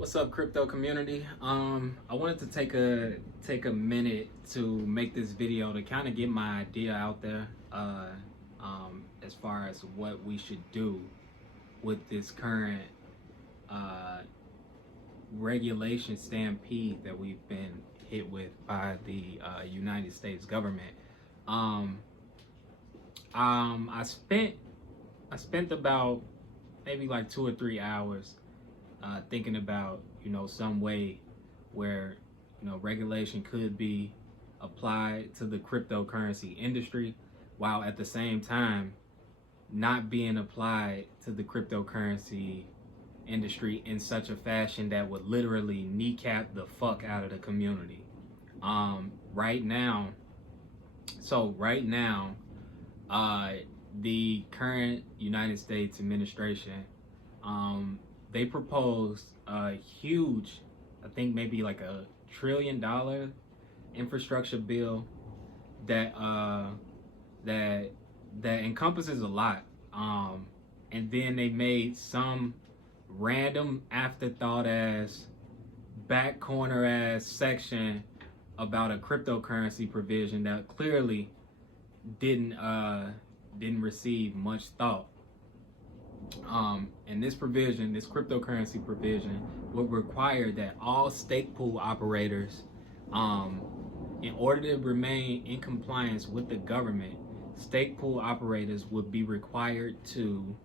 What's up, crypto community? I wanted to take a minute to make this video to kind of get my idea out there, as far as what we should do with this current regulation stampede that we've been hit with by the United States government. I spent about maybe like 2 or 3 hours thinking about, some way where, regulation could be applied to the cryptocurrency industry while at the same time not being applied to the cryptocurrency industry in such a fashion that would literally kneecap the fuck out of the community. Right now, the current United States administration, they proposed a huge, I think maybe like $1 trillion infrastructure bill that encompasses a lot. And then they made some random afterthought ass back corner ass section about a cryptocurrency provision that clearly didn't receive much thought. And this cryptocurrency provision, would require that all stake pool operators, in order to remain in compliance with the government, stake pool operators would be required to,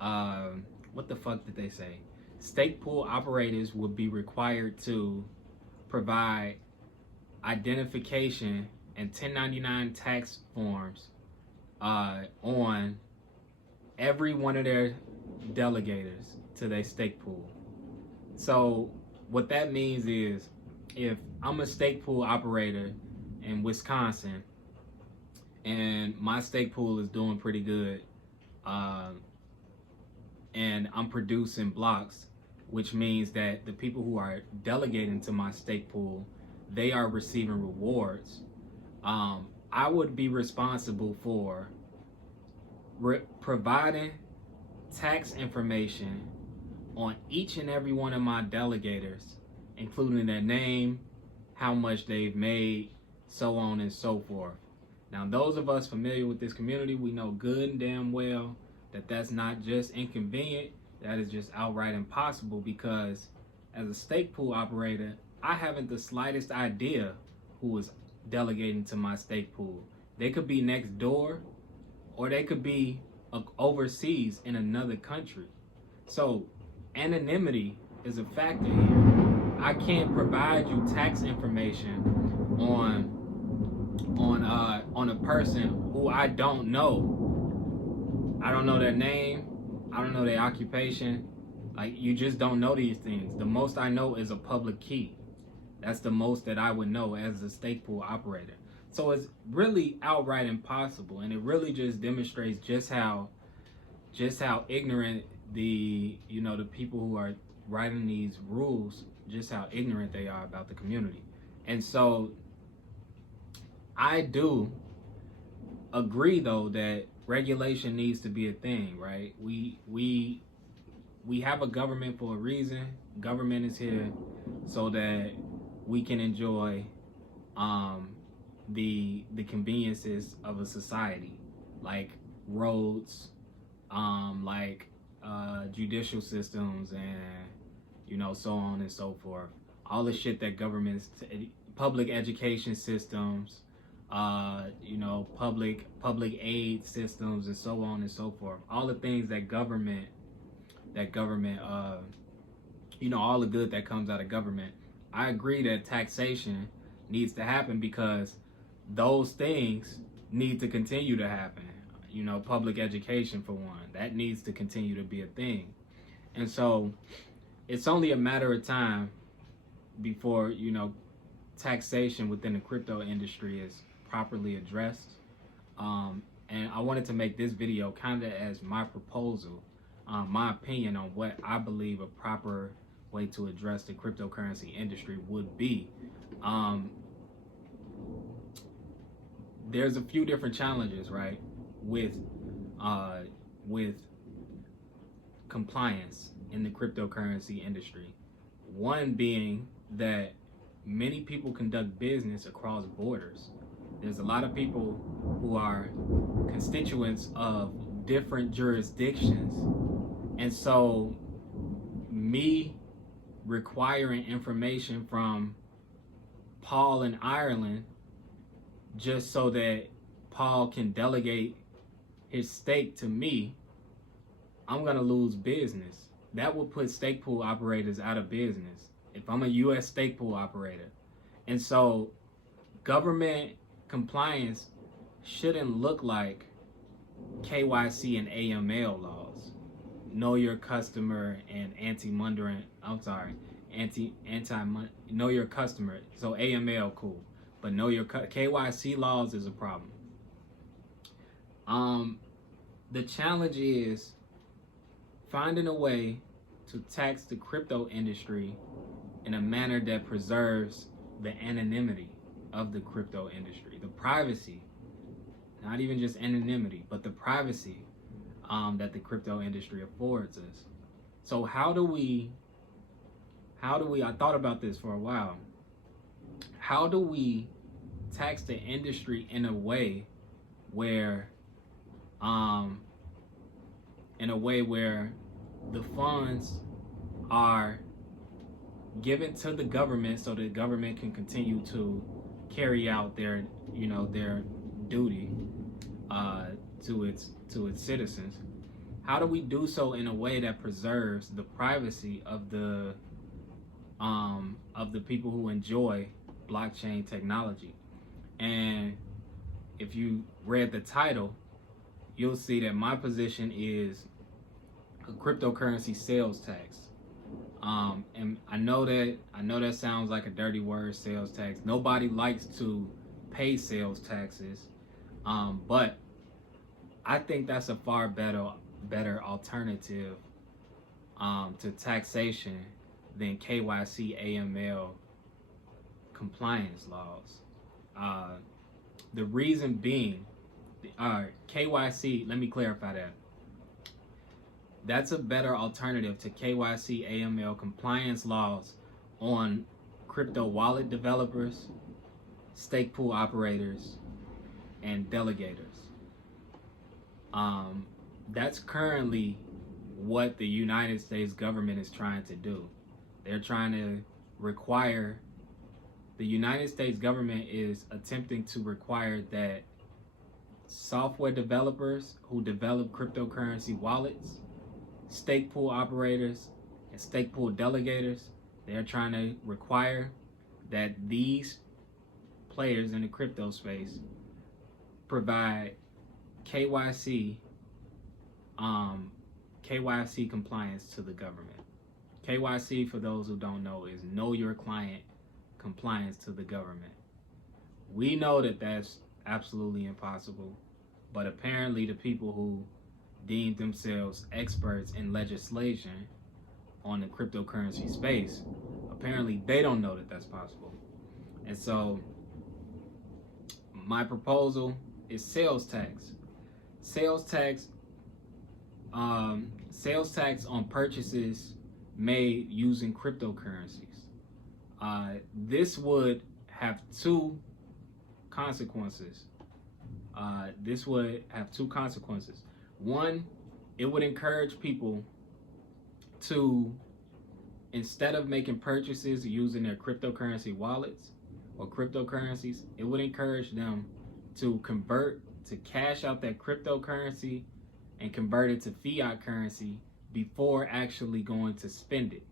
what the fuck did they say? Stake pool operators would be required to provide identification and 1099 tax forms on every one of their delegators to their stake pool. So what that means is, if I'm a stake pool operator in Wisconsin and my stake pool is doing pretty good, and I'm producing blocks, which means that the people who are delegating to my stake pool, they are receiving rewards. I would be responsible for providing tax information on each and every one of my delegators, including their name, how much they've made, so on and so forth. Now, those of us familiar with this community, we know good and damn well that that's not just inconvenient, that is just outright impossible, because as a stake pool operator, I haven't the slightest idea who is delegating to my stake pool. They could be next door, or they could be overseas in another country. So anonymity is a factor here. I can't provide you tax information on a person who I don't know. I don't know their name. I don't know their occupation. Like, you just don't know these things. The most I know is a public key. That's the most that I would know as a stake pool operator. So it's really outright impossible, and it really just demonstrates just how ignorant the people who are writing these rules, just how ignorant they are about the community. And so I do agree, though, that regulation needs to be a thing, right? We have a government for a reason. Government is here so that we can enjoy the conveniences of a society, like roads, like judicial systems, and so on and so forth. All the shit that governments, public education systems, public aid systems, and so on and so forth. All the things that government, all the good that comes out of government. I agree that taxation needs to happen, because those things need to continue to happen. Public education, for one, that needs to continue to be a thing. And so it's only a matter of time before, taxation within the crypto industry is properly addressed. And I wanted to make this video kind of as my proposal, my opinion on what I believe a proper way to address the cryptocurrency industry would be. There's a few different challenges, right, with compliance in the cryptocurrency industry. One being that many people conduct business across borders. There's a lot of people who are constituents of different jurisdictions. And so me requiring information from Paul in Ireland just so that Paul can delegate his stake to me, I'm gonna lose business. That would put stake pool operators out of business if I'm a US stake pool operator. And so government compliance shouldn't look like KYC and AML laws. Know your customer and know your customer. So AML, cool. But know your KYC laws is a problem. The challenge is finding a way to tax the crypto industry in a manner that preserves the anonymity of the crypto industry, the privacy, not even just anonymity, but the privacy that the crypto industry affords us. So how do we, I thought about this for a while, how do we tax the industry in a way where the funds are given to the government so the government can continue to carry out their duty to its citizens? How do we do so in a way that preserves the privacy of the people who enjoy blockchain technology? And if you read the title, you'll see that my position is a cryptocurrency sales tax. And I know that sounds like a dirty word, sales tax. Nobody likes to pay sales taxes, but I think that's a far better alternative to taxation than KYC AML compliance laws. The reason being, KYC, let me clarify that. That's a better alternative to KYC AML compliance laws on crypto wallet developers, stake pool operators, and delegators. That's currently what the United States government is trying to do. They're trying to require, the United States government is attempting to require that software developers who develop cryptocurrency wallets, stake pool operators, and stake pool delegators, they're trying to require that these players in the crypto space provide KYC compliance to the government. KYC, for those who don't know, is know your client compliance to the government. We know that that's absolutely impossible, but apparently the people who deem themselves experts in legislation on the cryptocurrency space, apparently they don't know that that's possible. And so my proposal is sales tax. Sales tax on purchases made using cryptocurrencies. This would have two consequences. One, it would encourage people to, instead of making purchases using their cryptocurrency wallets or cryptocurrencies, it would encourage them to cash out that cryptocurrency and convert it to fiat currency before actually going to spend it.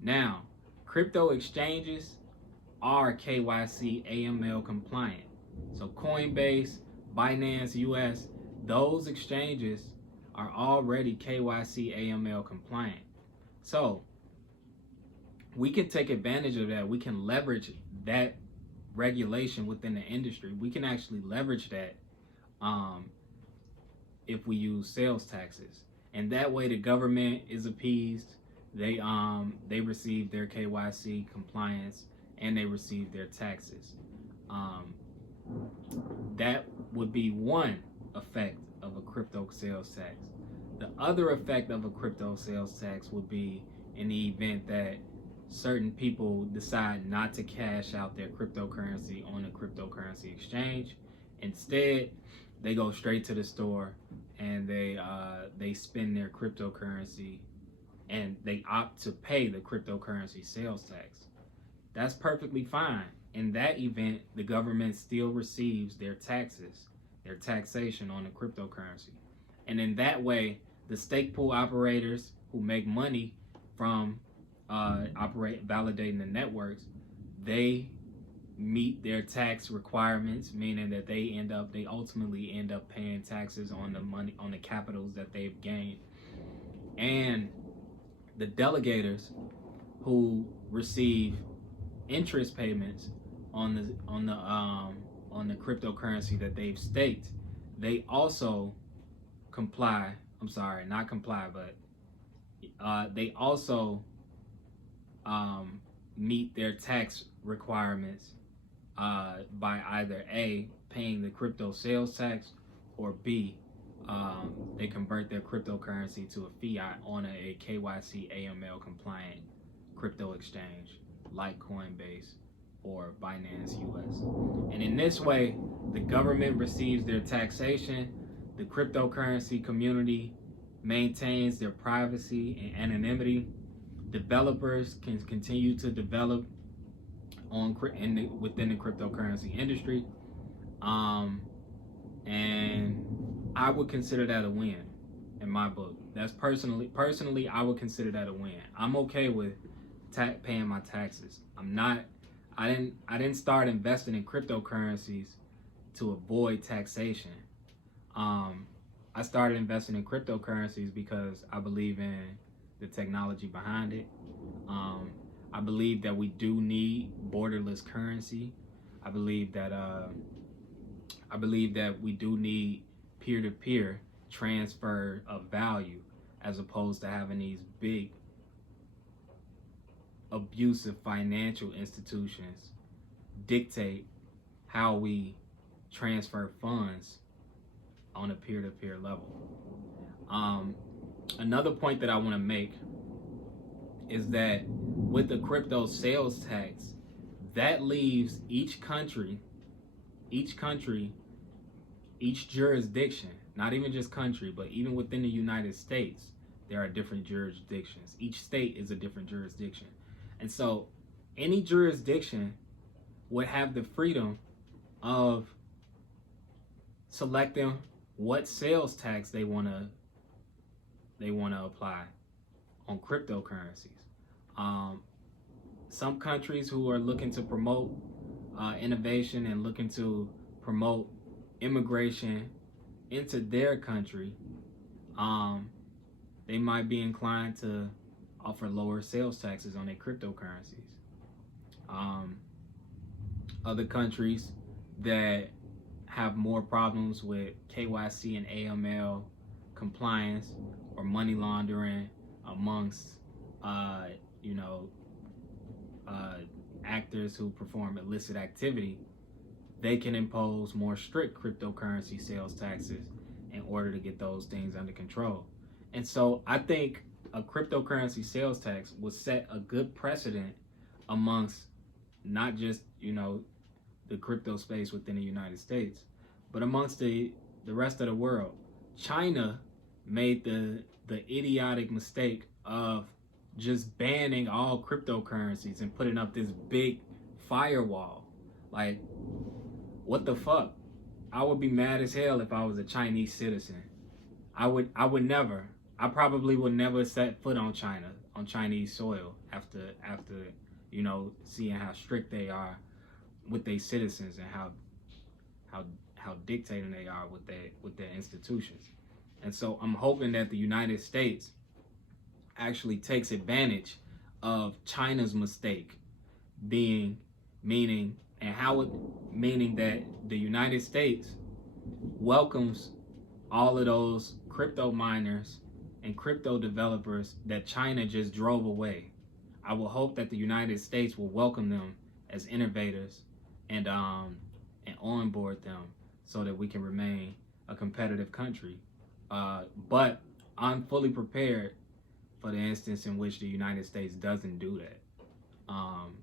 Now, crypto exchanges are KYC AML compliant. So Coinbase, Binance US, those exchanges are already KYC AML compliant. So we can take advantage of that. We can leverage that regulation within the industry. We can actually leverage that if we use sales taxes. And that way the government is appeased. They receive their KYC compliance and they receive their taxes. That would be one effect of a crypto sales tax. The other effect of a crypto sales tax would be in the event that certain people decide not to cash out their cryptocurrency on a cryptocurrency exchange. Instead, they go straight to the store and they spend their cryptocurrency, and they opt to pay the cryptocurrency sales tax. That's perfectly fine. In that event, the government still receives their taxes, their taxation on the cryptocurrency. And in that way, the stake pool operators who make money from validating the networks, they meet their tax requirements, meaning that they ultimately end up paying taxes on the money, on the capitals that they've gained. And the delegators who receive interest payments on the cryptocurrency that they've staked, they also comply. I'm sorry, not comply, but they also meet their tax requirements by either A, paying the crypto sales tax, or B, they convert their cryptocurrency to a fiat on a KYC AML compliant crypto exchange like Coinbase or Binance US. And in this way, the government receives their taxation, the cryptocurrency community maintains their privacy and anonymity, developers can continue to develop within the cryptocurrency industry, and I would consider that a win in my book. That's personally, I would consider that a win. I'm okay with paying my taxes. I didn't start investing in cryptocurrencies to avoid taxation. I started investing in cryptocurrencies because I believe in the technology behind it. I believe that we do need borderless currency. I believe that we do need peer-to-peer transfer of value, as opposed to having these big abusive financial institutions dictate how we transfer funds on a peer-to-peer level. Another point that I want to make is that with the crypto sales tax, that leaves each country, each jurisdiction, not even just country, but even within the United States, there are different jurisdictions. Each state is a different jurisdiction. And so any jurisdiction would have the freedom of selecting what sales tax they want to apply on cryptocurrencies. Some countries who are looking to promote innovation and looking to promote immigration into their country, they might be inclined to offer lower sales taxes on their cryptocurrencies. Other countries that have more problems with KYC and AML compliance or money laundering amongst actors who perform illicit activity, they can impose more strict cryptocurrency sales taxes in order to get those things under control. And so I think a cryptocurrency sales tax would set a good precedent amongst not just the crypto space within the United States, but amongst the rest of the world. China made the idiotic mistake of just banning all cryptocurrencies and putting up this big firewall. Like, what the fuck? I would be mad as hell if I was a Chinese citizen. I probably would never set foot on Chinese soil after seeing how strict they are with their citizens and how dictating they are with their institutions. And so I'm hoping that the United States actually takes advantage of China's mistake meaning that the United States welcomes all of those crypto miners and crypto developers that China just drove away. I will hope that the United States will welcome them as innovators and onboard them so that we can remain a competitive country. But I'm fully prepared for the instance in which the United States doesn't do that. I'm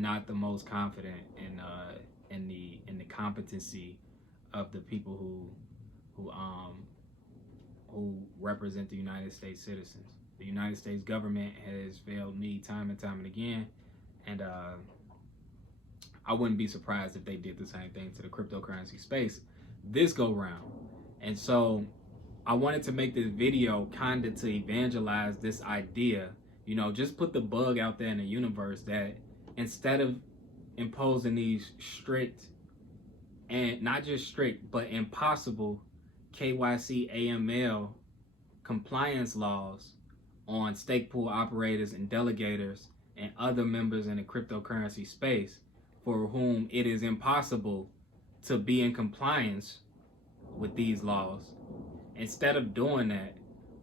not the most confident in the competency of the people who represent the United States citizens. The United States government has failed me time and time and again, and I wouldn't be surprised if they did the same thing to the cryptocurrency space this go round. And so I wanted to make this video kind of to evangelize this idea, just put the bug out there in the universe that instead of imposing these strict, and not just strict, but impossible KYC AML compliance laws on stake pool operators and delegators and other members in the cryptocurrency space for whom it is impossible to be in compliance with these laws. Instead of doing that,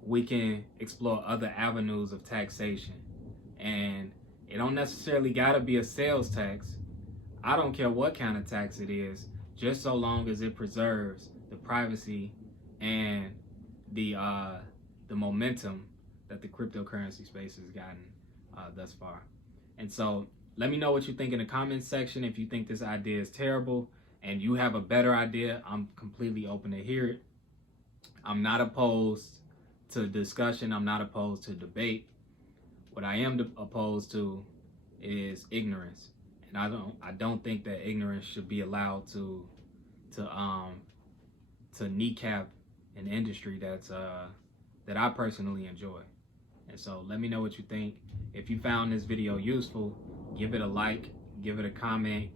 we can explore other avenues of taxation. And it don't necessarily gotta be a sales tax. I don't care what kind of tax it is, just so long as it preserves the privacy and the momentum that the cryptocurrency space has gotten thus far. And so let me know what you think in the comments section. If you think this idea is terrible and you have a better idea, I'm completely open to hear it. I'm not opposed to discussion. I'm not opposed to debate. What I am opposed to is ignorance. And I don't think that ignorance should be allowed to kneecap an industry that I personally enjoy. And so let me know what you think. If you found this video useful, give it a like, give it a comment,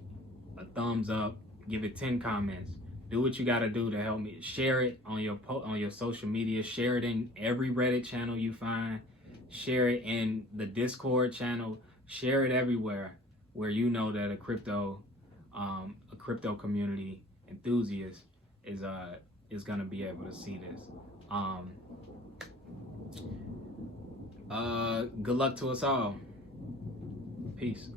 a thumbs up, give it 10 comments. Do what you got to do to help me. Share it on your social media. Share it in every Reddit channel you find. Share it in the Discord channel. Share it everywhere where you know that a crypto community enthusiast is gonna be able to see this. Good luck to us all. Peace.